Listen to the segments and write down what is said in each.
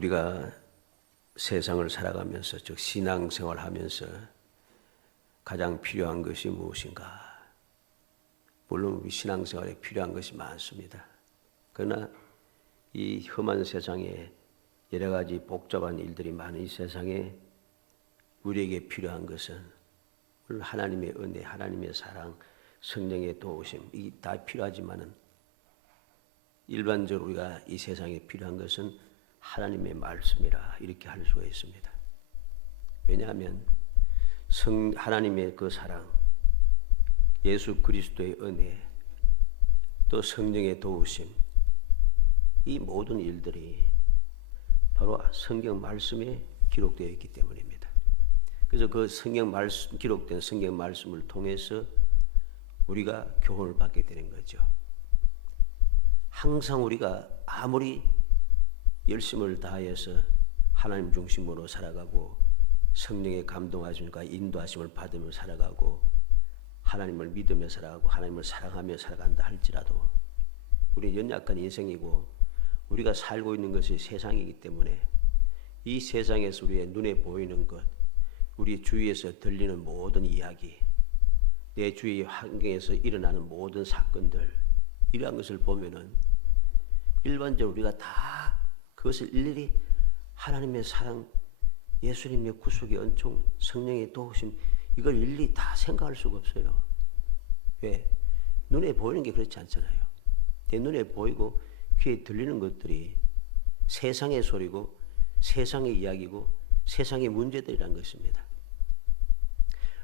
우리가 세상을 살아가면서 즉 신앙생활하면서 가장 필요한 것이 무엇인가? 물론 우리 신앙생활에 필요한 것이 많습니다. 그러나 이 험한 세상에 여러 가지 복잡한 일들이 많은 이 세상에 우리에게 필요한 것은 물론 하나님의 은혜, 하나님의 사랑, 성령의 도우심 이게 다 필요하지만은 일반적으로 우리가 이 세상에 필요한 것은 하나님의 말씀이라 이렇게 할 수가 있습니다. 왜냐하면 하나님의 그 사랑, 예수 그리스도의 은혜, 또 성령의 도우심 이 모든 일들이 바로 성경 말씀에 기록되어 있기 때문입니다. 그래서 그 성경 말씀 기록된 성경 말씀을 통해서 우리가 교훈을 받게 되는 거죠. 항상 우리가 아무리 열심을 다해서 하나님 중심으로 살아가고 성령의 감동하심과 인도하심을 받으며 살아가고 하나님을 믿으며 살아가고 하나님을 사랑하며 살아간다 할지라도 우리 연약한 인생이고 우리가 살고 있는 것이 세상이기 때문에 이 세상에서 우리의 눈에 보이는 것, 우리 주위에서 들리는 모든 이야기, 내 주위 환경에서 일어나는 모든 사건들 이러한 것을 보면은 일반적으로 우리가 다 그것을 일일이 하나님의 사랑, 예수님의 구속의 은총, 성령의 도우심 이걸 일일이 다 생각할 수가 없어요. 왜? 눈에 보이는 게 그렇지 않잖아요. 내 눈에 보이고 귀에 들리는 것들이 세상의 소리고 세상의 이야기고 세상의 문제들이란 것입니다.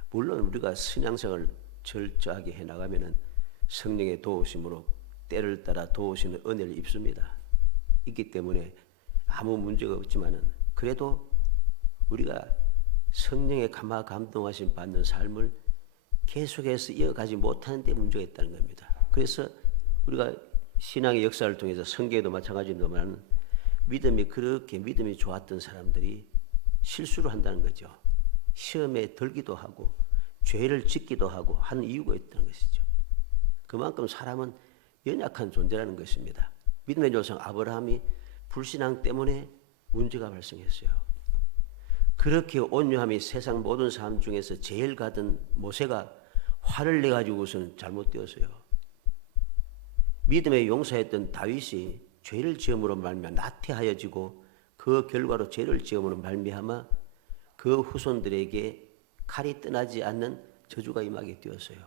물론 우리가 신앙생활을 철저하게 해나가면은 성령의 도우심으로 때를 따라 도우시는 은혜를 입습니다. 있기 때문에 아무 문제가 없지만은 그래도 우리가 성령의 감동하심 받는 삶을 계속해서 이어가지 못하는 데 문제가 있다는 겁니다. 그래서 우리가 신앙의 역사를 통해서 성경에도 마찬가지입니다만 믿음이 좋았던 사람들이 실수를 한다는 거죠. 시험에 들기도 하고 죄를 짓기도 하고 하는 이유가 있다는 것이죠. 그만큼 사람은 연약한 존재라는 것입니다. 믿음의 조상 아브라함이 불신앙 때문에 문제가 발생했어요. 그렇게 온유함이 세상 모든 사람 중에서 제일 가던 모세가 화를 내가지고서는 잘못되었어요. 믿음의 용사였던 다윗이 죄를 지음으로 말미암아 나태하여지고 그 결과로 죄를 지음으로 말미암아 그 후손들에게 칼이 떠나지 않는 저주가 임하게 되었어요.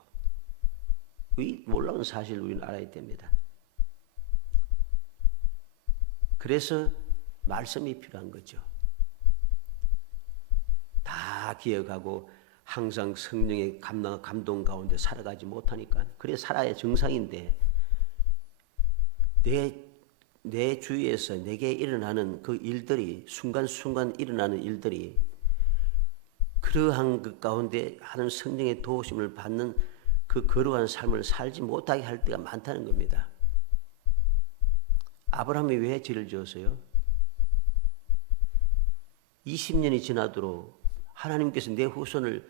이 놀라운 사실을 우리는 알아야 됩니다. 그래서 말씀이 필요한 거죠. 다 기억하고 항상 성령의 감동 가운데 살아가지 못하니까 그래 살아야 정상인데 내 주위에서 내게 일어나는 그 일들이 순간순간 일어나는 일들이 그러한 그 가운데 하는 성령의 도우심을 받는 그 거룩한 삶을 살지 못하게 할 때가 많다는 겁니다. 아브라함이 왜 죄를 지었어요? 20년이 지나도록 하나님께서 내 후손을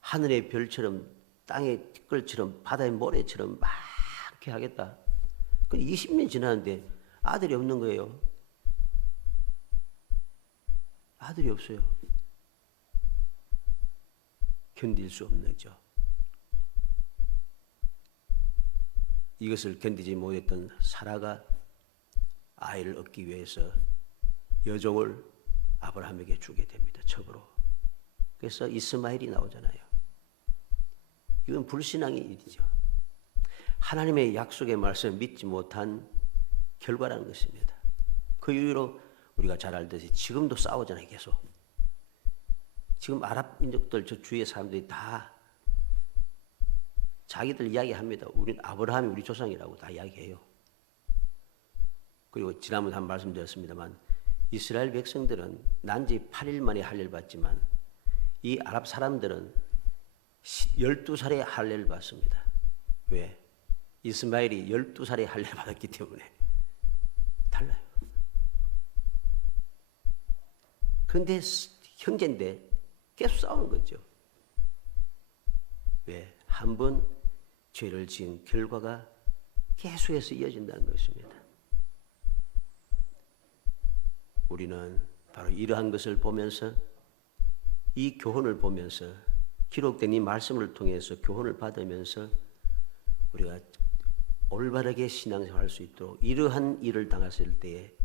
하늘의 별처럼 땅의 티끌처럼 바다의 모래처럼 많게 하겠다. 그 20년이 지났는데 아들이 없는 거예요. 아들이 없어요. 견딜 수 없는 거죠. 이것을 견디지 못했던 사라가 아이를 얻기 위해서 여종을 아브라함에게 주게 됩니다. 첩으로. 그래서 이스마엘이 나오잖아요. 이건 불신앙의 일이죠. 하나님의 약속의 말씀을 믿지 못한 결과라는 것입니다. 그 이유로 우리가 잘 알듯이 지금도 싸우잖아요. 계속. 지금 아랍 민족들 저 주위의 사람들이 다 자기들 이야기합니다. 우리는 아브라함이 우리 조상이라고 다 이야기해요. 그리고 지난번에 한 말씀드렸습니다만 이스라엘 백성들은 난지 8일 만에 할례를 받지만 이 아랍 사람들은 12살에 할례를 받습니다. 왜? 이스마엘이 12살에 할례를 받았기 때문에 달라요. 그런데 형제인데 계속 싸우는 거죠. 왜? 한 번 죄를 지은 결과가 계속해서 이어진다는 것입니다. 우리는 바로 이러한 것을 보면서, 이 교훈을 보면서, 기록된 이 말씀을 통해서 교훈을 받으면서 우리가 올바르게 신앙생활할 수 있도록, 이러한 일을 당했을 때에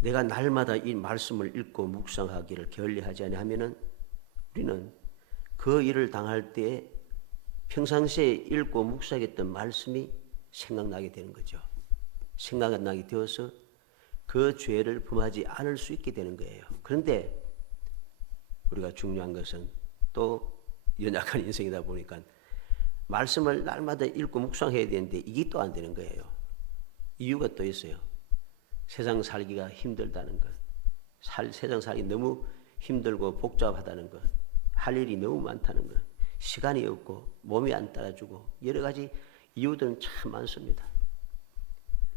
내가 날마다 이 말씀을 읽고 묵상하기를 게을리하지 아니하면은 우리는 그 일을 당할 때에 평상시에 읽고 묵상했던 말씀이 생각나게 되는 거죠. 생각나게 되어서 그 죄를 범하지 않을 수 있게 되는 거예요. 그런데 우리가 중요한 것은, 또 연약한 인생이다 보니까 말씀을 날마다 읽고 묵상해야 되는데 이게 또 안 되는 거예요. 이유가 또 있어요. 세상 살기가 힘들다는 것, 세상 살기 너무 힘들고 복잡하다는 것, 할 일이 너무 많다는 것, 시간이 없고 몸이 안 따라주고 여러 가지 이유들은 참 많습니다.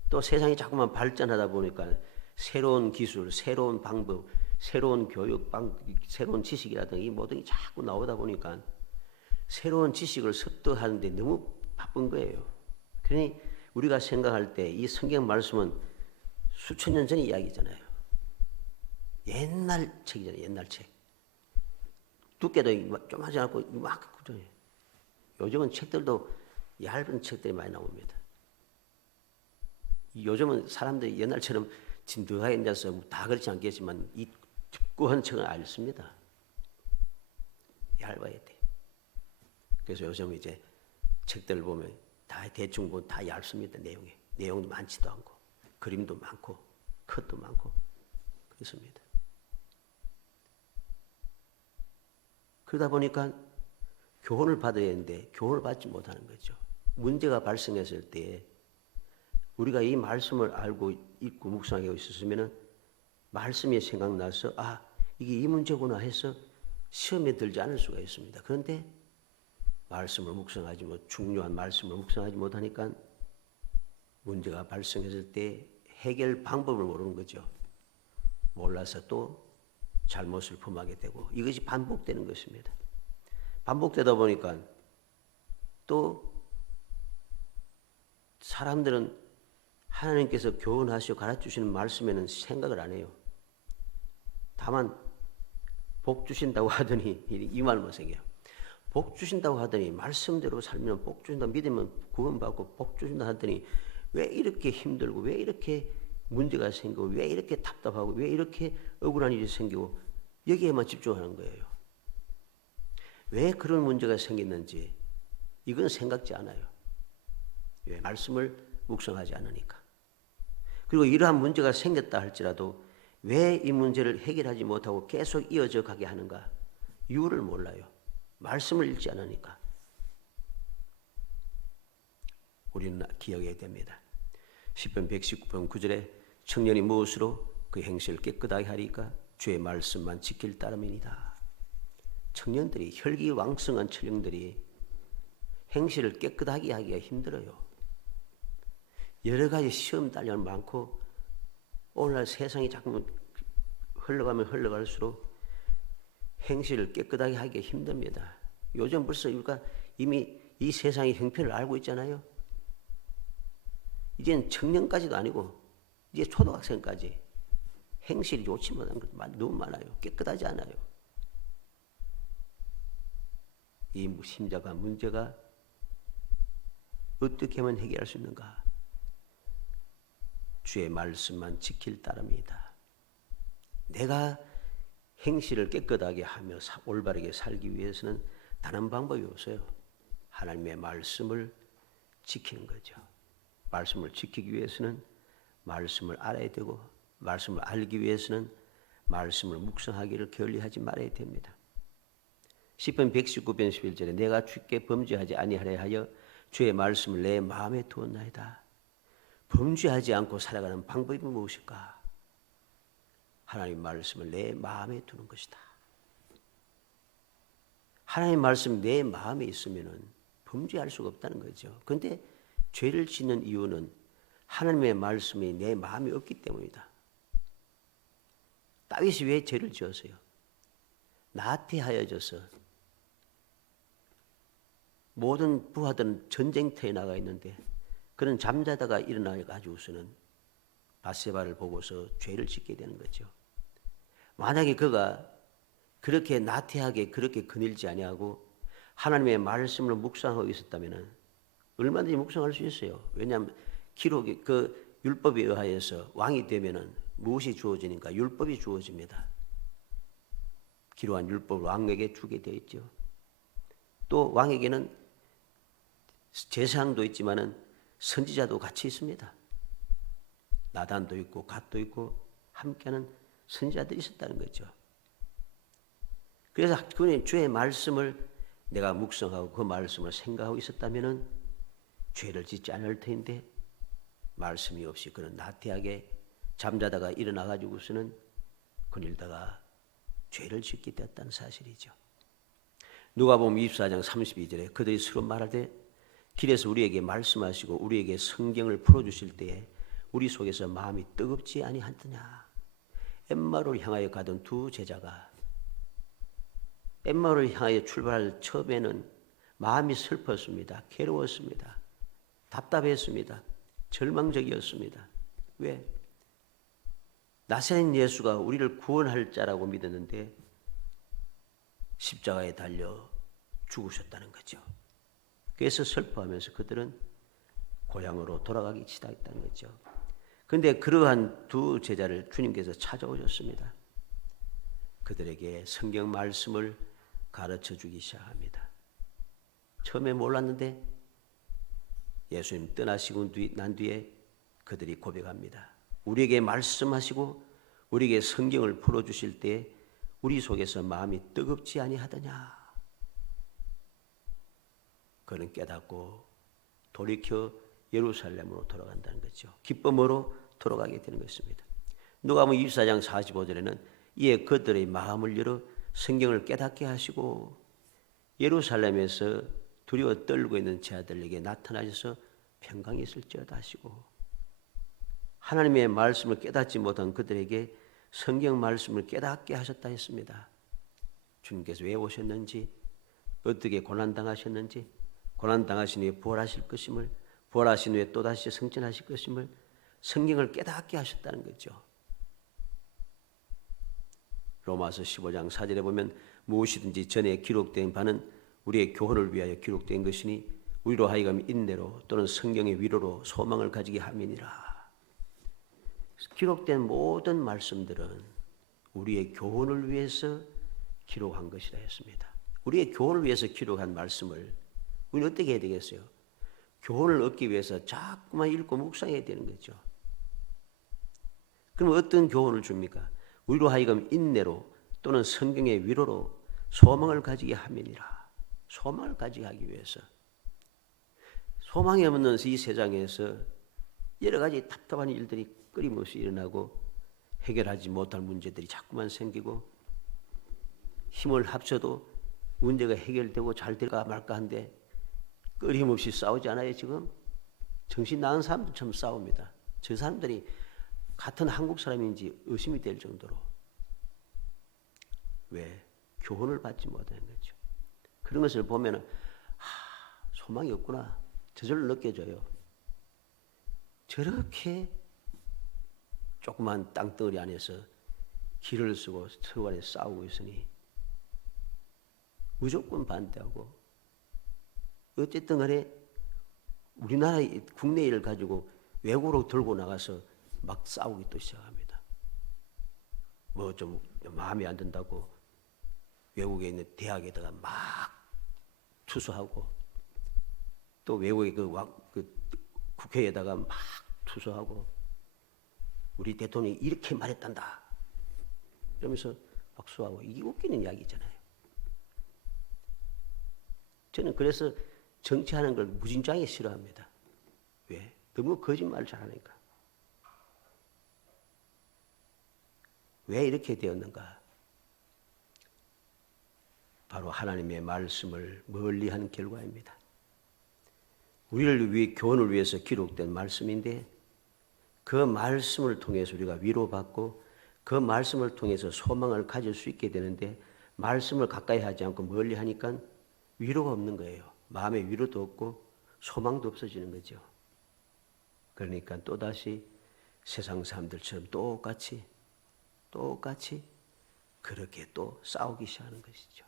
또 세상이 자꾸만 발전하다 보니까 새로운 기술, 새로운 방법, 새로운 교육, 새로운 지식이라든가 이 모든 게 자꾸 나오다 보니까 새로운 지식을 습득하는데 너무 바쁜 거예요. 그러니 우리가 생각할 때 이 성경 말씀은 수천 년 전의 이야기잖아요. 옛날 책이잖아요. 옛날 책. 두께도 좀 하지 않고 막 구조해요. 요즘은 책들도 얇은 책들이 많이 나옵니다. 요즘은 사람들이 옛날처럼 진득하게 앉아서 다 그렇지 않겠지만 이 두꺼운 책은 얇습니다. 얇아야 돼. 그래서 요즘 이제 책들을 보면 다 대충 보면 다 얇습니다. 내용도 많지도 않고 그림도 많고 컷도 많고 그렇습니다. 그러다 보니까 교훈을 받아야 하는데 교훈을 받지 못하는 거죠. 문제가 발생했을 때 우리가 이 말씀을 알고 읽고 묵상하고 있었으면 말씀이 생각나서 이게 이 문제구나 해서 시험에 들지 않을 수가 있습니다. 그런데 말씀을 묵상하지 중요한 말씀을 묵상하지 못하니까 문제가 발생했을 때 해결 방법을 모르는 거죠. 몰라서 또 잘못을 범하게 되고 이것이 반복되는 것입니다. 반복되다 보니까 또 사람들은 하나님께서 교훈하시고 가르쳐주시는 말씀에는 생각을 안 해요. 다만 복 주신다고 하더니 이 말만 생겨요. 복 주신다고 하더니 말씀대로 살면 복 주신다, 믿으면 구원받고 복 주신다 하더니 왜 이렇게 힘들고 왜 이렇게 문제가 생기고 왜 이렇게 답답하고 왜 이렇게 억울한 일이 생기고 여기에만 집중하는 거예요. 왜 그런 문제가 생겼는지 이건 생각지 않아요. 왜? 말씀을 묵상하지 않으니까. 그리고 이러한 문제가 생겼다 할지라도 왜 이 문제를 해결하지 못하고 계속 이어져 가게 하는가? 이유를 몰라요. 말씀을 읽지 않으니까. 우리는 기억해야 됩니다. 시편 119편 9절에 청년이 무엇으로 그 행실을 깨끗하게 하리까? 주의 말씀만 지킬 따름이니이다. 청년들이, 혈기왕성한 청년들이 행실을 깨끗하게 하기가 힘들어요. 여러 가지 시험 단련 많고 오늘날 세상이 자꾸 흘러가면 흘러갈수록 행실을 깨끗하게 하기가 힘듭니다. 요즘 벌써 우리가 이미 이 세상의 형편을 알고 있잖아요. 이제는 청년까지도 아니고 이제 초등학생까지 행실이 좋지 못한 것 너무 많아요. 깨끗하지 않아요. 이 심각한 문제가 어떻게 하면 해결할 수 있는가? 주의 말씀만 지킬 따름이다. 내가 행실을 깨끗하게 하며 올바르게 살기 위해서는 다른 방법이 없어요. 하나님의 말씀을 지키는 거죠. 말씀을 지키기 위해서는 말씀을 알아야 되고 말씀을 알기 위해서는 말씀을 묵상하기를 게을리하지 말아야 됩니다. 시편 119편 11절에 내가 주께 범죄하지 아니하려 하여 주의 말씀을 내 마음에 두었나이다. 범죄하지 않고 살아가는 방법이 무엇일까? 하나님 말씀을 내 마음에 두는 것이다. 하나님 말씀 내 마음에 있으면 범죄할 수가 없다는 거죠. 그런데 죄를 짓는 이유는 하나님의 말씀이 내 마음에 없기 때문이다. 다윗이 왜 죄를 지었어요? 나태하여져서 모든 부하들은 전쟁터에 나가 있는데 그는 잠자다가 일어나가지고서는 바세바를 보고서 죄를 짓게 되는 거죠. 만약에 그가 그렇게 나태하게 그렇게 거닐지 아니하고 하나님의 말씀을 묵상하고 있었다면 얼마든지 묵상할 수 있어요. 왜냐하면 기록이 그 율법에 의하여서 왕이 되면은 무엇이 주어지니까 율법이 주어집니다. 기록한 율법을 왕에게 주게 되어 있죠. 또 왕에게는 제사장도 있지만은 선지자도 같이 있습니다. 나단도 있고 갓도 있고 함께하는 선지자들이 있었다는 거죠. 그래서 그분이 주의 말씀을 내가 묵상하고 그 말씀을 생각하고 있었다면은 죄를 짓지 않을 터인데 말씀이 없이 그는 나태하게 잠자다가 일어나 가지고서는 거닐다가 죄를 짓게 되었다는 사실이죠. 누가복음 24장 32절에 그들이 서로 말하되 길에서 우리에게 말씀하시고 우리에게 성경을 풀어주실 때에 우리 속에서 마음이 뜨겁지 아니하더냐. 엠마오를 향하여 가던 두 제자가 엠마오를 향하여 출발할 처음에는 마음이 슬펐습니다. 괴로웠습니다. 답답했습니다. 절망적이었습니다. 왜? 나사렛 예수가 우리를 구원할 자라고 믿었는데 십자가에 달려 죽으셨다는 거죠. 그래서 슬퍼하면서 그들은 고향으로 돌아가기 시작했다는 거죠. 그런데 그러한 두 제자를 주님께서 찾아오셨습니다. 그들에게 성경 말씀을 가르쳐 주기 시작합니다. 처음에 몰랐는데 예수님 떠나시고 난 뒤에 그들이 고백합니다. 우리에게 말씀하시고 우리에게 성경을 풀어주실 때 우리 속에서 마음이 뜨겁지 아니하더냐. 그는 깨닫고 돌이켜 예루살렘으로 돌아간다는 거죠. 기쁨으로 돌아가게 되는 것입니다. 누가복음 24장 45절에는 이에 그들의 마음을 열어 성경을 깨닫게 하시고 예루살렘에서 두려워 떨고 있는 자들에게 나타나셔서 평강이 있을지어다 하시고 하나님의 말씀을 깨닫지 못한 그들에게 성경 말씀을 깨닫게 하셨다 했습니다. 주님께서 왜 오셨는지, 어떻게 고난당하셨는지, 고난당하신 후에 부활하실 것임을, 부활하신 후에 또다시 승천하실 것임을 성경을 깨닫게 하셨다는 거죠. 로마서 15장 4절에 보면 무엇이든지 전에 기록된 바는 우리의 교훈을 위하여 기록된 것이니 우리로 하여금 인내로 또는 성경의 위로로 소망을 가지게 함이니라. 기록된 모든 말씀들은 우리의 교훈을 위해서 기록한 것이라 했습니다. 우리의 교훈을 위해서 기록한 말씀을 우리는 어떻게 해야 되겠어요? 교훈을 얻기 위해서 자꾸만 읽고 묵상해야 되는 거죠. 그럼 어떤 교훈을 줍니까? 우리로 하여금 인내로 또는 성경의 위로로 소망을 가지게 함이니라. 소망을 가지게 하기 위해서. 소망이 없는 이 세상에서 여러 가지 답답한 일들이 끊임없이 일어나고 해결하지 못할 문제들이 자꾸만 생기고 힘을 합쳐도 문제가 해결되고 잘 될까 말까 한데 끊임없이 싸우지 않아요 지금? 정신 나간 사람들처럼 싸웁니다. 저 사람들이 같은 한국 사람인지 의심이 될 정도로. 왜? 교훈을 받지 못하는 거죠. 그런 것을 보면 소망이 없구나. 저절로 느껴져요. 저렇게 조그만 땅덩어리 안에서 길을 쓰고 서로 간에 싸우고 있으니 무조건 반대하고 어쨌든 간에 우리나라 국내 일을 가지고 외국으로 들고 나가서 막 싸우기 또 시작합니다. 뭐 좀 마음에 안 든다고 외국에 있는 대학에다가 막 투수하고 또 외국의 그 국회에다가 막 투수하고 우리 대통령이 이렇게 말했단다. 이러면서 박수하고 이게 웃기는 이야기잖아요. 저는 그래서 정치하는 걸 무진장에 싫어합니다. 왜? 너무 거짓말을 잘하니까. 왜 이렇게 되었는가? 바로 하나님의 말씀을 멀리한 결과입니다. 우리를 위해 교훈을 위해서 기록된 말씀인데 그 말씀을 통해서 우리가 위로받고 그 말씀을 통해서 소망을 가질 수 있게 되는데 말씀을 가까이 하지 않고 멀리 하니까 위로가 없는 거예요. 마음의 위로도 없고 소망도 없어지는 거죠. 그러니까 또다시 세상 사람들처럼 똑같이 그렇게 또 싸우기 시작하는 것이죠.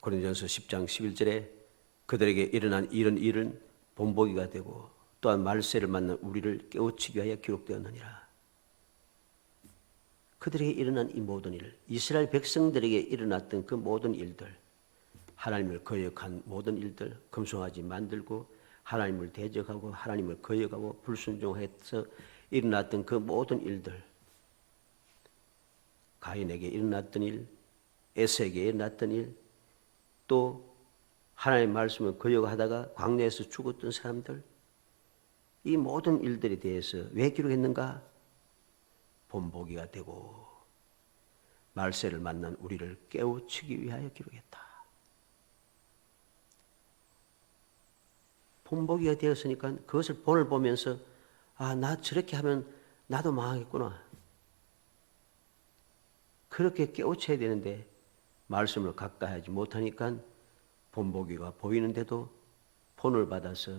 고린도전서 10장 11절에 그들에게 일어난 이런 일은 본보기가 되고 또한 말세를 만난 우리를 깨우치기 위하여 기록되었느니라. 그들에게 일어난 이 모든 일, 이스라엘 백성들에게 일어났던 그 모든 일들, 하나님을 거역한 모든 일들, 금송아지 만들고 하나님을 대적하고 하나님을 거역하고 불순종해서 일어났던 그 모든 일들, 가인에게 일어났던 일, 에서에게 일어났던 일, 또 하나님의 말씀을 거역하다가 광야에서 죽었던 사람들, 이 모든 일들에 대해서 왜 기록했는가? 본보기가 되고 말세를 만난 우리를 깨우치기 위하여 기록했다. 본보기가 되었으니까 그것을 본을 보면서 나 저렇게 하면 나도 망하겠구나. 그렇게 깨우쳐야 되는데 말씀을 가까이 하지 못하니까 본보기가 보이는데도 본을 받아서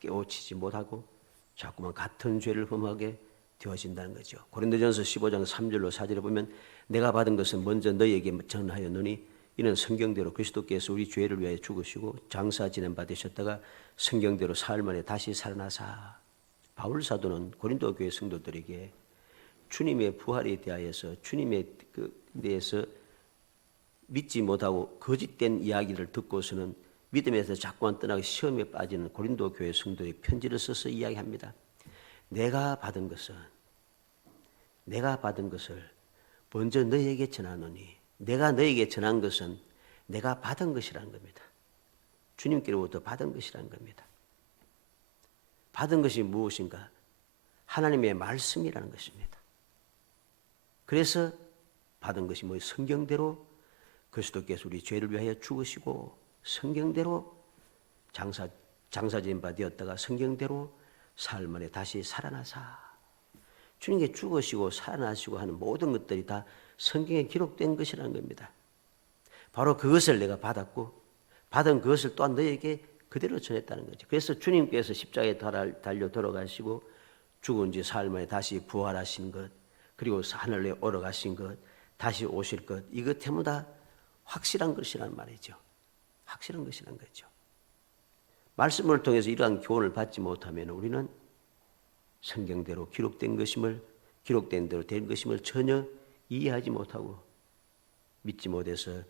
깨우치지 못하고 자꾸만 같은 죄를 범하게 되어진다는 거죠. 고린도전서 15장 3절로 4절에 보면 내가 받은 것은 먼저 너희에게 전하였노니 이는 성경대로 그리스도께서 우리 죄를 위하여 죽으시고 장사 지낸 바 되셨다가 성경대로 사흘 만에 다시 살아나사. 바울 사도는 고린도 교회 성도들에게 주님의 부활에 대하여서 주님에 대해서 믿지 못하고 거짓된 이야기를 듣고서는 믿음에서 자꾸만 떠나고 시험에 빠지는 고린도 교회 성도의 편지를 써서 이야기합니다. 내가 받은 것을 먼저 너희에게 전하노니 내가 너희에게 전한 것은 내가 받은 것이라는 겁니다. 주님께로부터 받은 것이라는 겁니다. 받은 것이 무엇인가? 하나님의 말씀이라는 것입니다. 그래서 받은 것이 성경대로 그리스도께서 우리 죄를 위하여 죽으시고 성경대로 장사진 바 되었다가 성경대로 사흘 만에 다시 살아나사. 주님께 죽으시고 살아나시고 하는 모든 것들이 다 성경에 기록된 것이라는 겁니다. 바로 그것을 내가 받았고 받은 그것을 또한 너에게 그대로 전했다는 거죠. 그래서 주님께서 십자가에 달려 돌아가시고 죽은 지 사흘 만에 다시 부활하신 것, 그리고 하늘에 올라가신 것, 다시 오실 것, 이것 전부 다 확실한 것이란 말이죠. 확실한 것이란 거죠. 말씀을 통해서 이러한 교훈을 받지 못하면 우리는 성경대로 기록된 대로 된 것임을 전혀 이해하지 못하고 믿지 못해서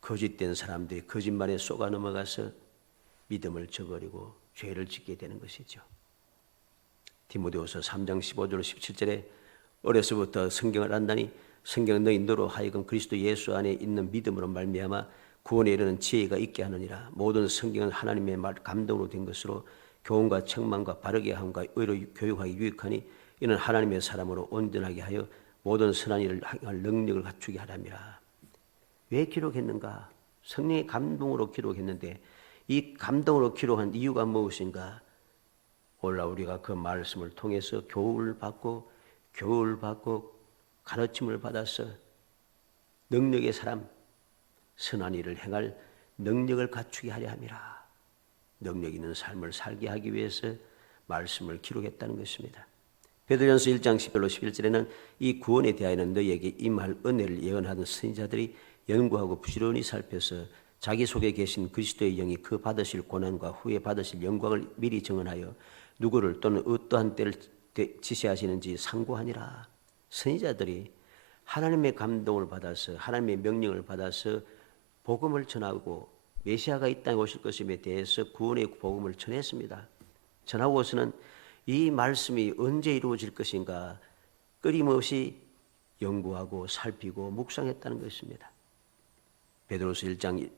거짓된 사람들이 거짓말에 속아 넘어가서 믿음을 저버리고 죄를 짓게 되는 것이죠. 디모데후서 3장 15절 17절에 어려서부터 성경을 안다니 성경은 너희 너로 하여금 그리스도 예수 안에 있는 믿음으로 말미암아 구원에 이르는 지혜가 있게 하느니라. 모든 성경은 하나님의 말 감동으로 된 것으로 교훈과 책망과 바르게 함과 의로 교육하기 유익하니 이는 하나님의 사람으로 온전하게 하여 모든 선한 일을 할 능력을 갖추게 하람이라. 왜 기록했는가? 성령의 감동으로 기록했는데 이 감동으로 기록한 이유가 무엇인가? 오늘 우리가 그 말씀을 통해서 교훈을 받고 가르침을 받아서 능력의 사람, 선한 일을 행할 능력을 갖추게 하려 함이라. 능력 있는 삶을 살게 하기 위해서 말씀을 기록했다는 것입니다. 베드로전서 1장 10절로 11절에는 이 구원에 대하여는 너희에게 임할 은혜를 예언하던 선지자들이 연구하고 부지런히 살펴서 자기 속에 계신 그리스도의 영이 그 받으실 고난과 후에 받으실 영광을 미리 정언하여 누구를 또는 어떠한 때를 지시하시는지 상고하니라. 선지자들이 하나님의 감동을 받아서 하나님의 명령을 받아서 복음을 전하고 메시아가 이 땅에 오실 것임에 대해서 구원의 복음을 전했습니다. 전하고서는 이 말씀이 언제 이루어질 것인가 끊임없이 연구하고 살피고 묵상했다는 것입니다. 베드로서 1장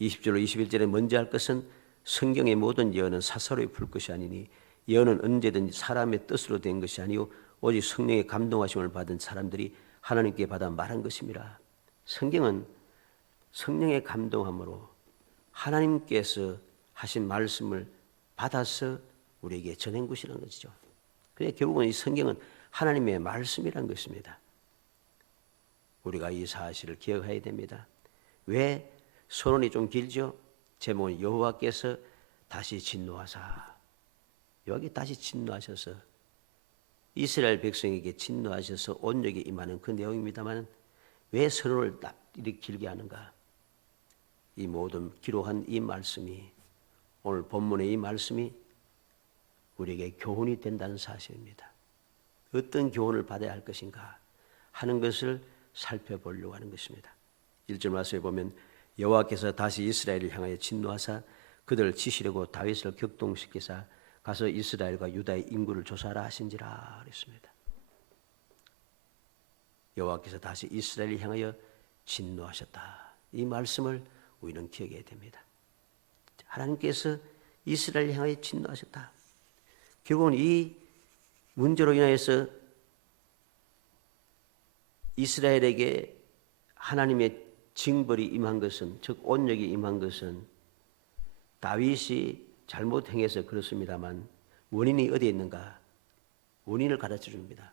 20절로 21절에 먼저 할 것은 성경의 모든 예언은 사사로이 풀 것이 아니니 예언은 언제든지 사람의 뜻으로 된 것이 아니요 오직 성령의 감동하심을 받은 사람들이 하나님께 받아 말한 것입니다. 성경은 성령의 감동함으로 하나님께서 하신 말씀을 받아서 우리에게 전한 것이라는 것이죠. 그러니까 결국은 이 성경은 하나님의 말씀이라는 것입니다. 우리가 이 사실을 기억해야 됩니다. 왜 서론이 좀 길죠? 제목은 여호와께서 다시 진노하사. 여기 다시 진노하셔서 이스라엘 백성에게 진노하셔서 온역에 임하는 그 내용입니다만 왜 서로를 딱 이렇게 길게 하는가? 이 모든 기록한 이 말씀이 오늘 본문의 이 말씀이 우리에게 교훈이 된다는 사실입니다. 어떤 교훈을 받아야 할 것인가 하는 것을 살펴보려고 하는 것입니다. 1절 말씀에 보면 여호와께서 다시 이스라엘을 향하여 진노하사 그들을 치시려고 다윗을 격동시키사 가서 이스라엘과 유다의 인구를 조사하라 하신지라 그랬습니다. 여호와께서 다시 이스라엘을 향하여 진노하셨다. 이 말씀을 우리는 기억해야 됩니다. 하나님께서 이스라엘을 향하여 진노하셨다. 결국은 이 문제로 인하여서 이스라엘에게 하나님의 징벌이 임한 것은, 즉 온역이 임한 것은 다윗이 잘못 행해서 그렇습니다만 원인이 어디에 있는가? 원인을 가르쳐 줍니다.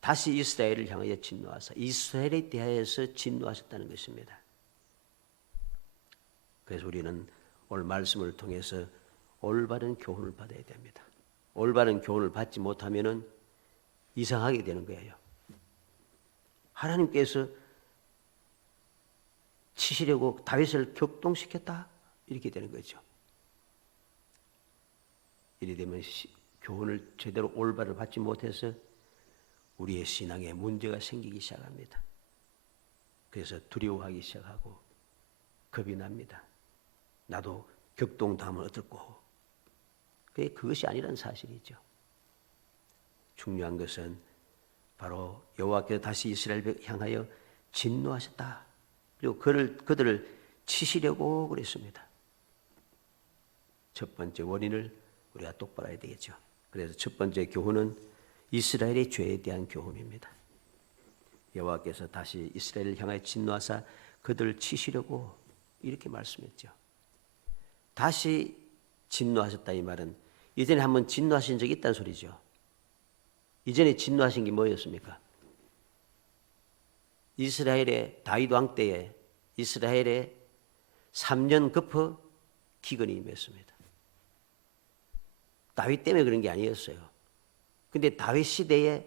다시 이스라엘을 향하여 진노하사 이스라엘에 대하여서 진노하셨다는 것입니다. 그래서 우리는 오늘 말씀을 통해서 올바른 교훈을 받아야 됩니다. 올바른 교훈을 받지 못하면은 이상하게 되는 거예요. 하나님께서 치시려고 다윗을 격동시켰다 이렇게 되는 거죠. 이래 되면 교훈을 제대로 올바로 받지 못해서 우리의 신앙에 문제가 생기기 시작합니다. 그래서 두려워하기 시작하고 겁이 납니다. 나도 격동당하면 어떨고. 그것이 아니라는 사실이죠. 중요한 것은 바로 여호와께서 다시 이스라엘을 향하여 진노하셨다. 그리고 그들을 치시려고 그랬습니다. 첫 번째 원인을 우리가 똑바로 해야 되겠죠. 그래서 첫 번째 교훈은 이스라엘의 죄에 대한 교훈입니다. 여호와께서 다시 이스라엘을 향하여 진노하사 그들을 치시려고 이렇게 말씀했죠. 다시 진노하셨다 이 말은 이전에 한번 진노하신 적이 있다는 소리죠. 이전에 진노하신 게 뭐였습니까? 이스라엘의 다윗 왕 때에 이스라엘에 3년 급허 기근이 임했습니다. 다윗 때문에 그런 게 아니었어요. 근데 다윗 시대에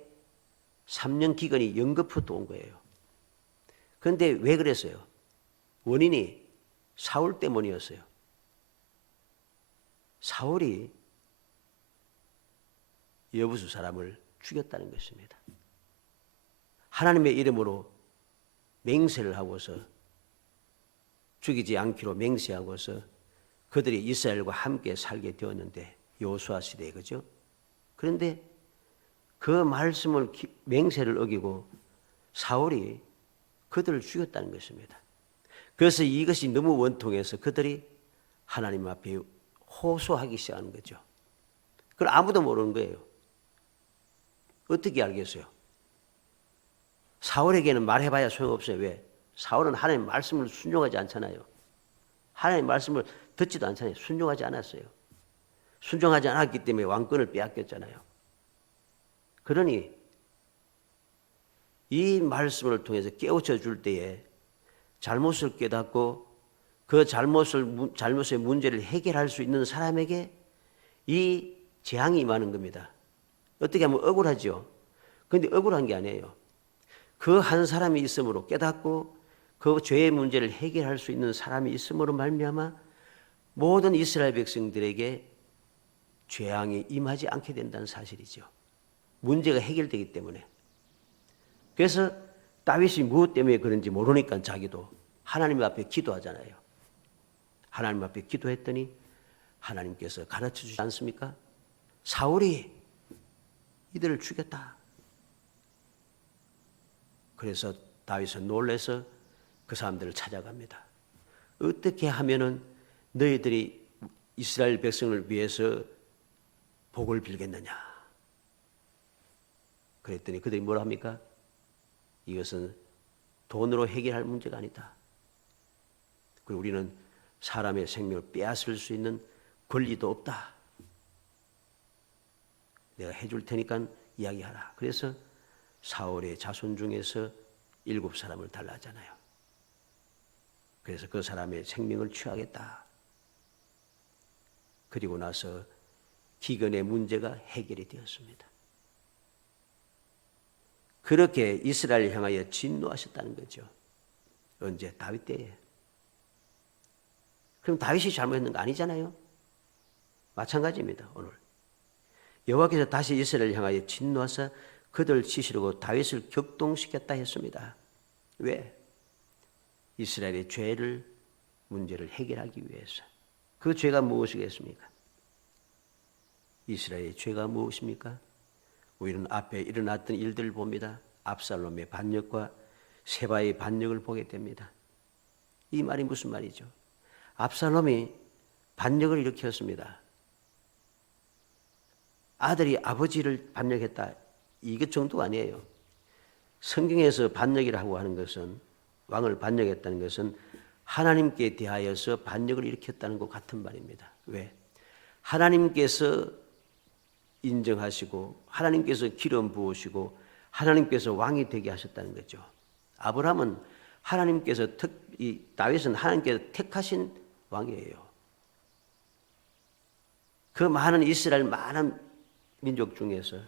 3년 기근이 연거푸 또 온 거예요. 그런데 왜 그랬어요? 원인이 사울 때문이었어요. 사울이 여부수 사람을 죽였다는 것입니다. 하나님의 이름으로 맹세를 하고서 죽이지 않기로 맹세하고서 그들이 이스라엘과 함께 살게 되었는데 여호수아 시대에 그죠? 그런데 그 말씀을 맹세를 어기고 사울이 그들을 죽였다는 것입니다. 그래서 이것이 너무 원통해서 그들이 하나님 앞에 호소하기 시작하는 거죠. 그걸 아무도 모르는 거예요. 어떻게 알겠어요? 사울에게는 말해봐야 소용없어요. 왜? 사울은 하나님 말씀을 순종하지 않잖아요. 하나님 말씀을 듣지도 않잖아요. 순종하지 않았어요. 순종하지 않았기 때문에 왕권을 빼앗겼잖아요. 그러니 이 말씀을 통해서 깨우쳐 줄 때에 잘못을 깨닫고 그 잘못의 문제를 해결할 수 있는 사람에게 이 재앙이 임하는 겁니다. 어떻게 하면 억울하죠. 그런데 억울한 게 아니에요. 그 한 사람이 있으므로 깨닫고 그 죄의 문제를 해결할 수 있는 사람이 있으므로 말미암아 모든 이스라엘 백성들에게 재앙이 임하지 않게 된다는 사실이죠. 문제가 해결되기 때문에. 그래서 다윗이 무엇 때문에 그런지 모르니까 자기도 하나님 앞에 기도하잖아요. 하나님 앞에 기도했더니 하나님께서 가르쳐 주지 않습니까? 사울이 이들을 죽였다. 그래서 다윗은 놀라서 그 사람들을 찾아갑니다. 어떻게 하면은 너희들이 이스라엘 백성을 위해서 복을 빌겠느냐. 그랬더니 그들이 뭐라 합니까? 이것은 돈으로 해결할 문제가 아니다. 그리고 우리는 사람의 생명을 빼앗을 수 있는 권리도 없다. 내가 해줄 테니까 이야기하라. 그래서 사울의 자손 중에서 7사람을 달라하잖아요. 그래서 그 사람의 생명을 취하겠다. 그리고 나서 기근의 문제가 해결이 되었습니다. 그렇게 이스라엘을 향하여 진노하셨다는 거죠. 언제? 다윗 때에. 그럼 다윗이 잘못했는 거 아니잖아요. 마찬가지입니다. 오늘 여호와께서 다시 이스라엘을 향하여 진노하사 그들을 치시려고 다윗을 격동시켰다 했습니다. 왜? 이스라엘의 문제를 해결하기 위해서. 그 죄가 무엇이겠습니까? 이스라엘의 죄가 무엇입니까? 우리는 앞에 일어났던 일들을 봅니다. 압살롬의 반역과 세바의 반역을 보게 됩니다. 이 말이 무슨 말이죠? 압살롬이 반역을 일으켰습니다. 아들이 아버지를 반역했다. 이것 정도가 아니에요. 성경에서 반역이라고 하는 것은, 왕을 반역했다는 것은 하나님께 대하여서 반역을 일으켰다는 것 같은 말입니다. 왜? 하나님께서 인정하시고 하나님께서 기름 부으시고 하나님께서 왕이 되게 하셨다는 거죠. 아브라함은 다윗은 하나님께서 택하신 왕이에요. 그 많은 이스라엘 많은 민족 중에서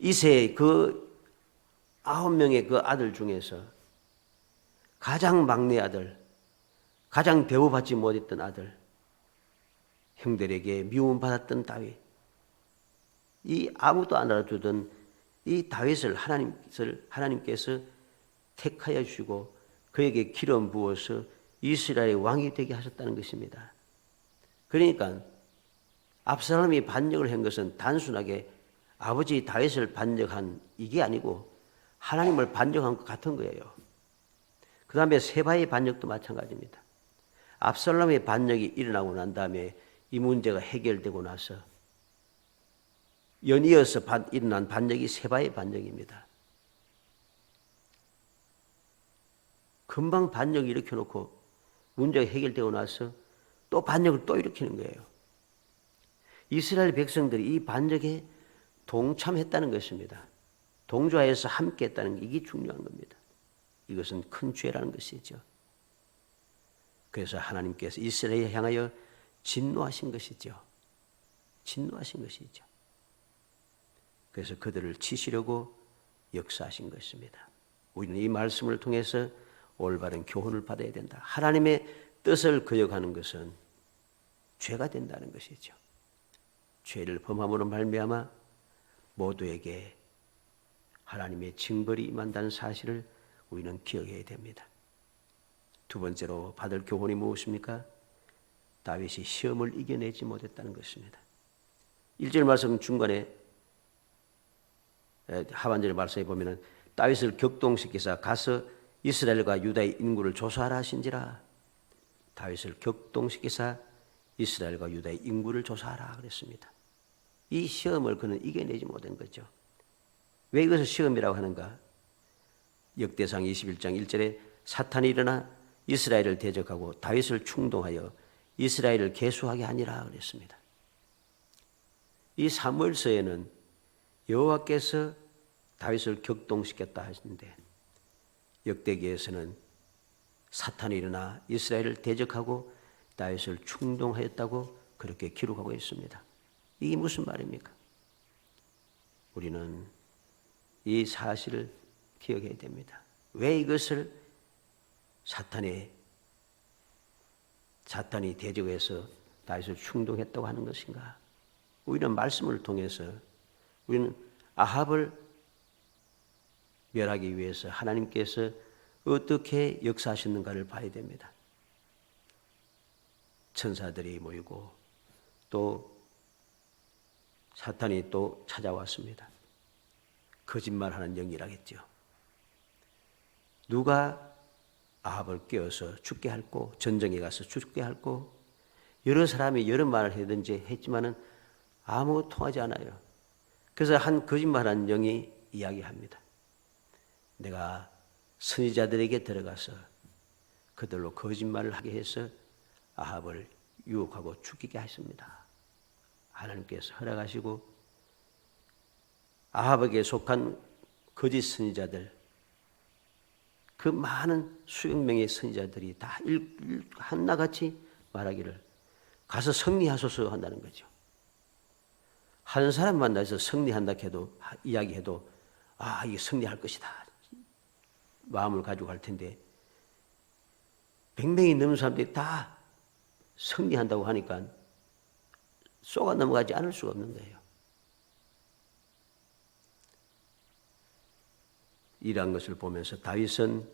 이세의 그 9명의 그 아들 중에서 가장 막내 아들, 가장 대우받지 못했던 아들, 형들에게 미움받았던 다윗, 이 아무도 안 알아주던 이 다윗을 하나님께서 택하여 주시고 그에게 기름 부어서 이스라엘의 왕이 되게 하셨다는 것입니다. 그러니까 압살롬이 반역을 한 것은 단순하게 아버지 다윗을 반역한 이게 아니고 하나님을 반역한 것 같은 거예요. 그 다음에 세바의 반역도 마찬가지입니다. 압살롬의 반역이 일어나고 난 다음에 이 문제가 해결되고 나서 연이어서 일어난 반역이 세바의 반역입니다. 금방 반역을 일으켜놓고 문제가 해결되고 나서 또 반역을 또 일으키는 거예요. 이스라엘 백성들이 이 반역에 동참했다는 것입니다. 동조하여서 함께 했다는 게 이게 중요한 겁니다. 이것은 큰 죄라는 것이죠. 그래서 하나님께서 이스라엘을 향하여 진노하신 것이죠. 진노하신 것이죠. 그래서 그들을 치시려고 역사하신 것입니다. 우리는 이 말씀을 통해서 올바른 교훈을 받아야 된다. 하나님의 뜻을 거역하는 것은 죄가 된다는 것이죠. 죄를 범함으로 말미암아 모두에게 하나님의 징벌이 임한다는 사실을 우리는 기억해야 됩니다. 두 번째로 받을 교훈이 무엇입니까? 다윗이 시험을 이겨내지 못했다는 것입니다. 1절 말씀 중간에 하반절 말씀에 보면은 다윗을 격동시키사 가서 이스라엘과 유다의 인구를 조사하라 하신지라. 다윗을 격동시키사 이스라엘과 유다의 인구를 조사하라 그랬습니다. 이 시험을 그는 이겨내지 못한 거죠. 왜 이것을 시험이라고 하는가? 역대상 21장 1절에 사탄이 일어나 이스라엘을 대적하고 다윗을 충동하여 이스라엘을 계수하게 하니라 그랬습니다. 이 사무엘서에는 여호와께서 다윗을 격동시켰다 하시는데 역대기에서는 사탄이 일어나 이스라엘을 대적하고 다윗을 충동하였다고 그렇게 기록하고 있습니다. 이게 무슨 말입니까? 우리는 이 사실을 기억해야 됩니다. 왜 이것을 사탄이 대적해서 다윗을 충동했다고 하는 것인가? 우리는 말씀을 통해서 우리는 아합을 멸하기 위해서 하나님께서 어떻게 역사하셨는가를 봐야 됩니다. 천사들이 모이고 또 사탄이 또 찾아왔습니다. 거짓말하는 영이라겠죠. 누가 아합을 깨어서 죽게 할고 전쟁에 가서 죽게 할고 여러 사람이 여러 말을 하든지 했지만은 아무 통하지 않아요. 그래서 한 거짓말하는 영이 이야기합니다. 내가 선지자들에게 들어가서 그들로 거짓말을 하게 해서 아합을 유혹하고 죽이게 하십니다. 하나님께서 허락하시고 아합에게 속한 거짓 선지자들, 그 많은 수백 명의 선지자들이 다 하나같이 말하기를 가서 승리하소서 한다는 거죠. 한 사람 만나서 승리한다 해도 이야기해도 이게 승리할 것이다 마음을 가지고 갈 텐데 100명이 넘는 사람들이 다 승리한다고 하니까 쏘가 넘어가지 않을 수가 없는 거예요. 이러한 것을 보면서 다윗은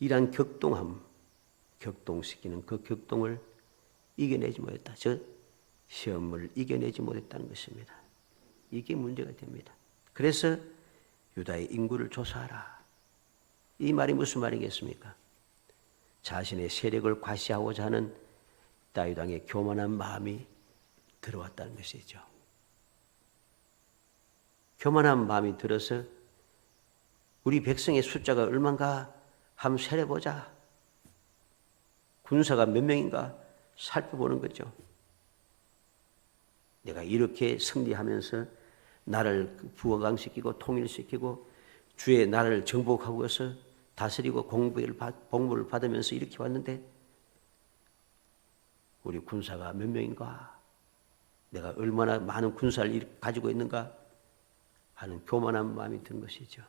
이러한 격동시키는 그 격동을 이겨내지 못했다. 시험을 이겨내지 못했다는 것입니다. 이게 문제가 됩니다. 그래서 유다의 인구를 조사하라. 이 말이 무슨 말이겠습니까? 자신의 세력을 과시하고자 하는 다윗 왕의 교만한 마음이 들어왔다는 것이죠. 교만한 마음이 들어서 우리 백성의 숫자가 얼마인가 한번 세려보자. 군사가 몇 명인가 살펴보는 거죠. 내가 이렇게 승리하면서 나라를 부강시키고 통일시키고 주의 나라를 정복하고 해서 다스리고 복무를 받으면서 이렇게 왔는데 우리 군사가 몇 명인가, 내가 얼마나 많은 군사를 가지고 있는가 하는 교만한 마음이 든 것이죠.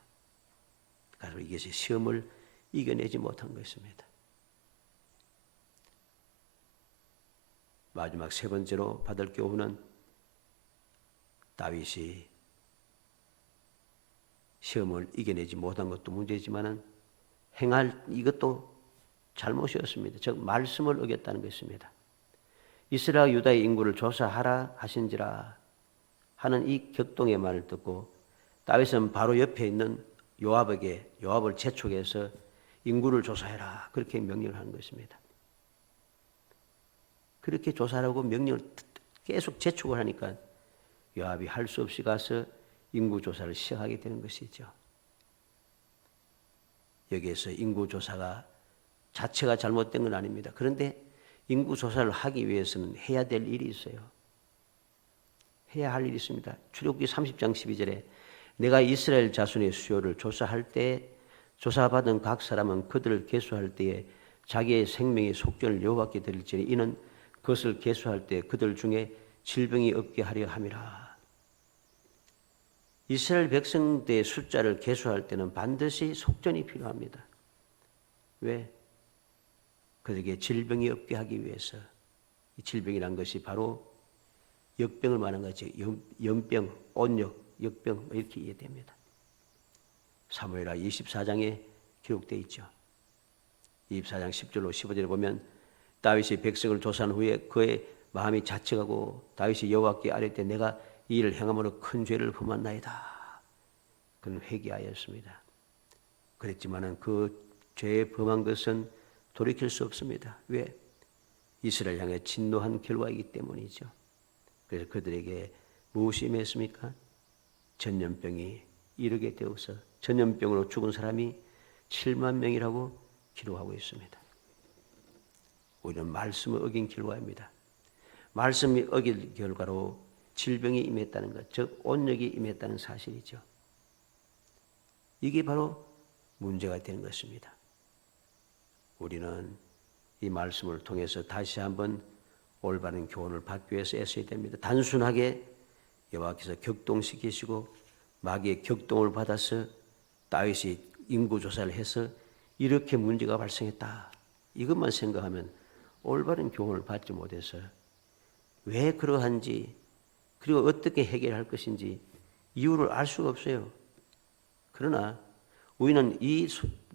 그래서 이것이 시험을 이겨내지 못한 것입니다. 마지막 세 번째로 받을 교훈은 다윗이 시험을 이겨내지 못한 것도 문제지만은 행할 이것도 잘못이었습니다. 즉 말씀을 어겼다는 것입니다. 이스라엘 유다의 인구를 조사하라 하신지라 하는 이 격동의 말을 듣고 다윗은 바로 옆에 있는 요압을 재촉해서 인구를 조사해라 그렇게 명령을 하는 것입니다. 그렇게 조사하라고 명령을 계속 재촉을 하니까 요압이 할 수 없이 가서 인구 조사를 시작하게 되는 것이죠. 여기에서 인구 조사가 자체가 잘못된 건 아닙니다. 그런데 인구 조사를 하기 위해서는 해야 될 일이 있어요. 해야 할 일이 있습니다. 출애굽기 30장 12절에 내가 이스라엘 자손의 수요를 조사할 때 조사받은 각 사람은 그들을 계수할 때에 자기의 생명의 속전을 여호와께 드릴지니 이는 그것을 계수할 때 그들 중에 질병이 없게 하려 함이라. 이스라엘 백성들의 숫자를 계수할 때는 반드시 속전이 필요합니다. 왜? 그들에게 질병이 없게 하기 위해서. 이 질병이란 것이 바로 역병을 말하는 거지. 연병, 온역, 역병 이렇게 이해됩니다. 사무엘하 24장에 기록되어 있죠. 24장 10절로 15절에 보면 다윗이 백성을 조사한 후에 그의 마음이 자책하고 다윗이 여호와께 아뢰 때 내가 이 일을 행함으로 큰 죄를 범한나이다. 그는 회개하였습니다. 그랬지만은 그 죄에 범한 것은 돌이킬 수 없습니다. 왜? 이스라엘 향해 진노한 결과이기 때문이죠. 그래서 그들에게 무엇이 임했습니까? 전염병이 이르게 되어서 전염병으로 죽은 사람이 7만 명이라고 기록하고 있습니다. 우리는 말씀을 어긴 결과입니다. 말씀이 어긴 결과로 질병이 임했다는 것, 즉 온역이 임했다는 사실이죠. 이게 바로 문제가 되는 것입니다. 우리는 이 말씀을 통해서 다시 한번 올바른 교훈을 받기 위해서 애써야 됩니다. 단순하게 여호와께서 격동시키시고 마귀의 격동을 받아서 다윗이 인구조사를 해서 이렇게 문제가 발생했다. 이것만 생각하면 올바른 교훈을 받지 못해서 왜 그러한지 그리고 어떻게 해결할 것인지 이유를 알 수가 없어요. 그러나 우리는 이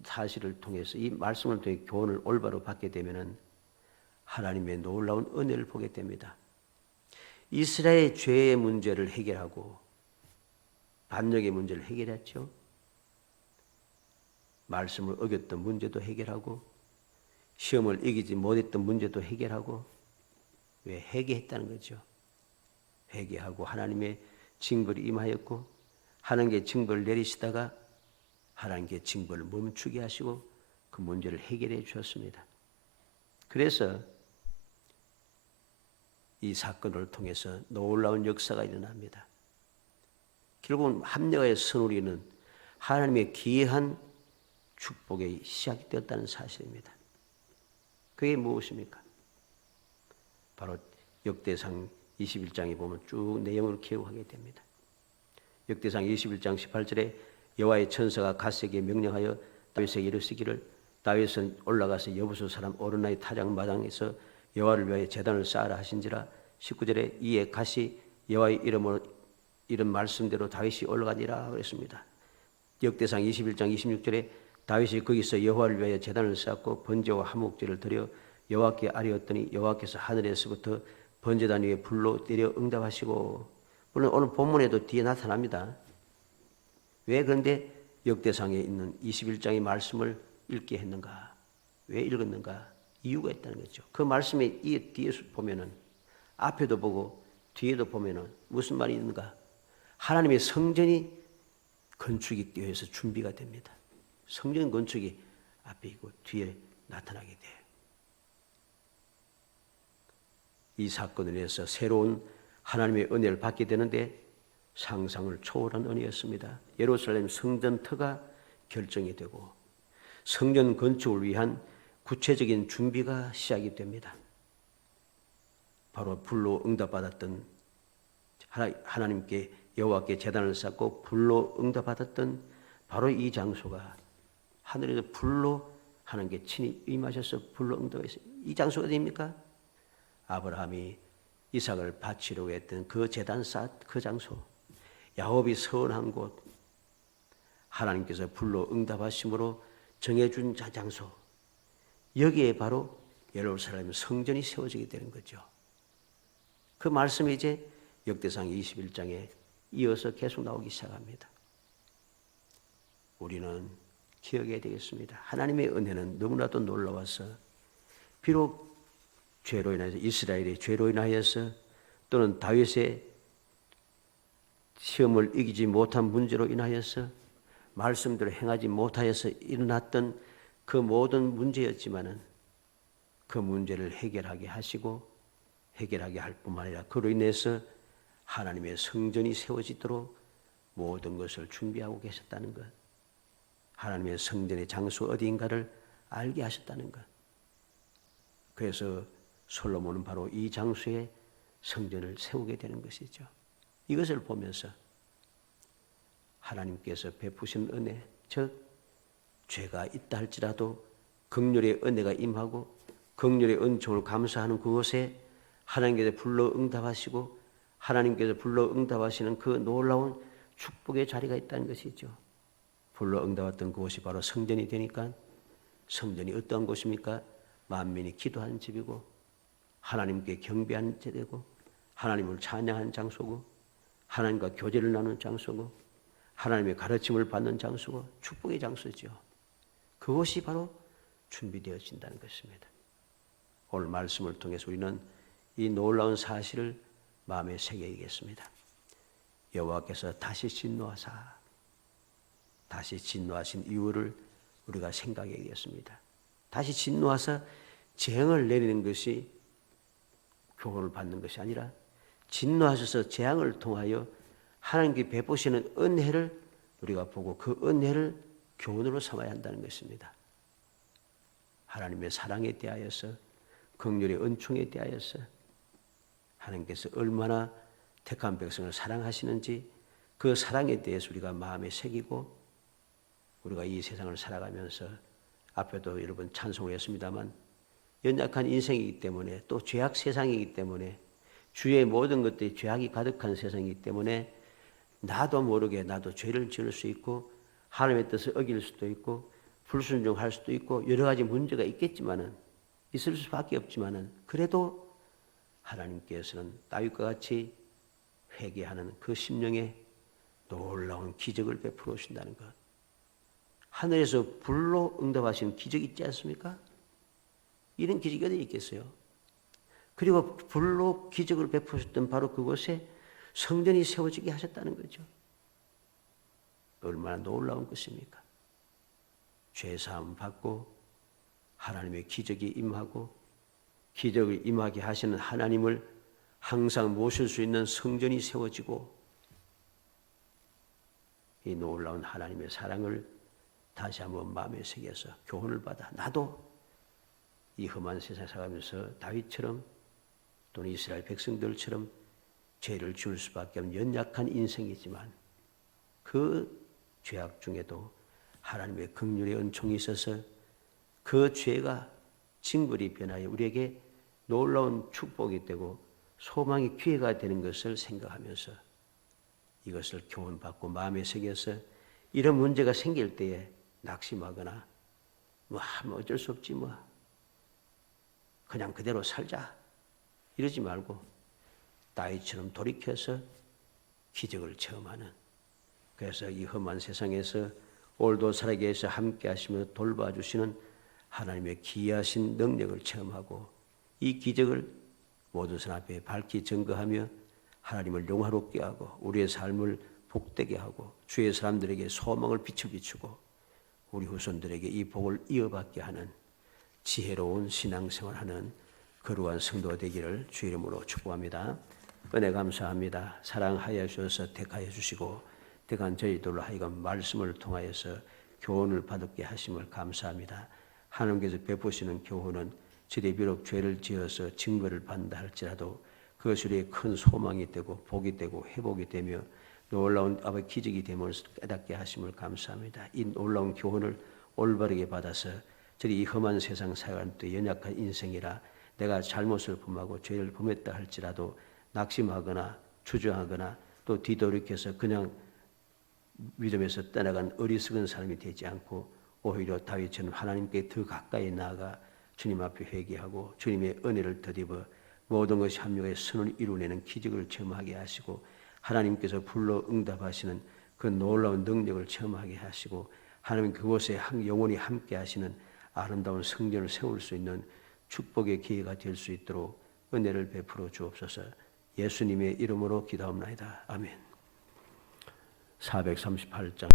사실을 통해서 이 말씀을 통해 교훈을 올바로 받게 되면은 하나님의 놀라운 은혜를 보게 됩니다. 이스라엘의 죄의 문제를 해결하고 반역의 문제를 해결했죠. 말씀을 어겼던 문제도 해결하고 시험을 이기지 못했던 문제도 해결하고 왜 회개했다는 거죠. 회개하고 하나님의 징벌이 임하였고 하나님께 징벌을 내리시다가 하나님께 징벌을 멈추게 하시고 그 문제를 해결해 주셨습니다. 그래서 이 사건을 통해서 놀라운 역사가 일어납니다. 결국은 합력의 선우리는 하나님의 기이한 축복이 시작되었다는 사실입니다. 그게 무엇입니까? 바로 역대상 21장에 보면 쭉 내용을 기록하게 됩니다. 역대상 21장 18절에 여호와의 천사가 갓세에게 명령하여 다윗에게 이르시기를 다윗은 올라가서 여부수 사람 오르나의 타작 마당에서 여호와를 위하여 제단을 쌓으라 하신지라. 19절에 이에 갓이 여호와의 이름으로 이런 말씀대로 다윗이 올라가니라 그랬습니다. 역대상 21장 26절에 다윗이 거기서 여호와를 위하여 제단을 쌓고 번제와 화목제를 드려 여호와께 아뢰었더니 여호와께서 하늘에서부터 번제단 위에 불로 때려 응답하시고. 물론 오늘 본문에도 뒤에 나타납니다. 왜 그런데 역대상에 있는 21장의 말씀을 읽게 했는가? 왜 읽었는가? 이유가 있다는 거죠. 그 말씀에 이 뒤에서 보면은 앞에도 보고 뒤에도 보면은 무슨 말이 있는가? 하나님의 성전이 건축이 되어서 준비가 됩니다. 성전 건축이 앞에 있고 뒤에 나타나게 돼요. 이 사건을 위해서 새로운 하나님의 은혜를 받게 되는데 상상을 초월한 은혜였습니다. 예루살렘 성전터가 결정이 되고 성전 건축을 위한 구체적인 준비가 시작이 됩니다. 바로 불로 응답받았던 하나님께 여호와께 제단을 쌓고 불로 응답받았던 바로 이 장소가 하늘에서 불로 하나님께 친히 임하셔서 불로 응답했어요. 이 장소가 어디입니까? 아브라함이 이삭을 바치려고 했던 그 제단 쌓 그 장소, 야곱이 서원한 곳, 하나님께서 불로 응답하심으로 정해준 장소, 여기에 바로 예루살렘 성전이 세워지게 되는 거죠. 그 말씀이 이제 역대상 21장에 이어서 계속 나오기 시작합니다. 우리는 기억해야 되겠습니다. 하나님의 은혜는 너무나도 놀라워서 비록 죄로 인하여서 이스라엘의 죄로 인하여서 또는 다윗의 시험을 이기지 못한 문제로 인하여서 말씀대로 행하지 못하여서 일어났던 그 모든 문제였지만은 그 문제를 해결하게 하시고 해결하게 할 뿐만 아니라 그로 인해서 하나님의 성전이 세워지도록 모든 것을 준비하고 계셨다는 것, 하나님의 성전의 장소 어디인가를 알게 하셨다는 것. 그래서 솔로몬은 바로 이 장소에 성전을 세우게 되는 것이죠. 이것을 보면서 하나님께서 베푸신 은혜, 즉 죄가 있다 할지라도 긍휼의 은혜가 임하고 긍휼의 은총을 감사하는 그곳에 하나님께서 불러 응답하시고 하나님께서 불러 응답하시는 그 놀라운 축복의 자리가 있다는 것이죠. 불러 응답했던 그곳이 바로 성전이 되니까 성전이 어떠한 곳입니까? 만민이 기도하는 집이고 하나님께 경배하는 데고 하나님을 찬양하는 장소고 하나님과 교제를 나누는 장소고 하나님의 가르침을 받는 장소고 축복의 장소죠. 그것이 바로 준비되어진다는 것입니다. 오늘 말씀을 통해서 우리는 이 놀라운 사실을 마음에 새겨야겠습니다. 여호와께서 다시 진노하신 이유를 우리가 생각해야겠습니다. 다시 진노하사 재앙을 내리는 것이 교훈을 받는 것이 아니라 진노하셔서 재앙을 통하여 하나님께 베푸시는 은혜를 우리가 보고 그 은혜를 교훈으로 삼아야 한다는 것입니다. 하나님의 사랑에 대하여서 긍휼의 은총에 대하여서 하나님께서 얼마나 택한 백성을 사랑하시는지 그 사랑에 대해서 우리가 마음에 새기고 우리가 이 세상을 살아가면서 앞에도 여러 번 찬송을 했습니다만 연약한 인생이기 때문에 또 죄악 세상이기 때문에 주의 모든 것들이 죄악이 가득한 세상이기 때문에 나도 모르게 나도 죄를 지을 수 있고 하나님의 뜻을 어길 수도 있고 불순종할 수도 있고 여러 가지 문제가 있겠지만은 있을 수밖에 없지만은 그래도 하나님께서는 다윗과 같이 회개하는 그 심령에 놀라운 기적을 베풀어 주신다는 것. 하늘에서 불로 응답하시는 기적이 있지 않습니까? 이런 기적이 어디 있겠어요? 그리고 불로 기적을 베푸셨던 바로 그곳에 성전이 세워지게 하셨다는 거죠. 얼마나 놀라운 것입니까? 죄사함 받고 하나님의 기적이 임하고 기적을 임하게 하시는 하나님을 항상 모실 수 있는 성전이 세워지고 이 놀라운 하나님의 사랑을 다시 한번 마음에 새겨서 교훈을 받아 나도 이 험한 세상에 살아가면서 다윗처럼 또는 이스라엘 백성들처럼 죄를 지을 수밖에 없는 연약한 인생이지만 그 죄악 중에도 하나님의 긍휼의 은총이 있어서 그 죄가 징벌이 변하여 우리에게 놀라운 축복이 되고 소망의 기회가 되는 것을 생각하면서 이것을 교훈받고 마음에 새겨서 이런 문제가 생길 때에 낙심하거나 뭐 어쩔 수 없지 뭐 그냥 그대로 살자 이러지 말고 다윗처럼 돌이켜서 기적을 체험하는, 그래서 이 험한 세상에서 오늘도 살아계셔 위해서 함께 하시며 돌봐주시는 하나님의 기이하신 능력을 체험하고 이 기적을 모든 사람 앞에 밝히 증거하며 하나님을 영화롭게 하고 우리의 삶을 복되게 하고 주의 사람들에게 소망을 빛을 비추고 우리 후손들에게 이 복을 이어받게 하는 지혜로운 신앙생활하는 거룩한 성도가 되기를 주 이름으로 축복합니다. 은혜 감사합니다. 사랑하여 주셔서 택하여 주시고 택한 저희들로 하여금 말씀을 통하여서 교훈을 받게 하심을 감사합니다. 하나님께서 베푸시는 교훈은 저희들이 비록 죄를 지어서 징벌을 받는다 할지라도 그것이 우리의 큰 소망이 되고 복이 되고 회복이 되며 놀라운 아버지 기적이 됨을 깨닫게 하심을 감사합니다. 이 놀라운 교훈을 올바르게 받아서 저희 이 험한 세상 살아가는 때 연약한 인생이라 내가 잘못을 범하고 죄를 범했다 할지라도 낙심하거나 주저하거나 또 뒤돌이켜서 그냥 믿음에서 떠나간 어리석은 사람이 되지 않고 오히려 다윗처럼 하나님께 더 가까이 나아가 주님 앞에 회개하고 주님의 은혜를 더입어 모든 것이 합력의 선을 이루어내는 기적을 체험하게 하시고 하나님께서 불러 응답하시는 그 놀라운 능력을 체험하게 하시고 하나님 그곳에 영원히 함께 하시는 아름다운 성전을 세울 수 있는 축복의 기회가 될 수 있도록 은혜를 베풀어 주옵소서. 예수님의 이름으로 기도합니다. 아멘. 438장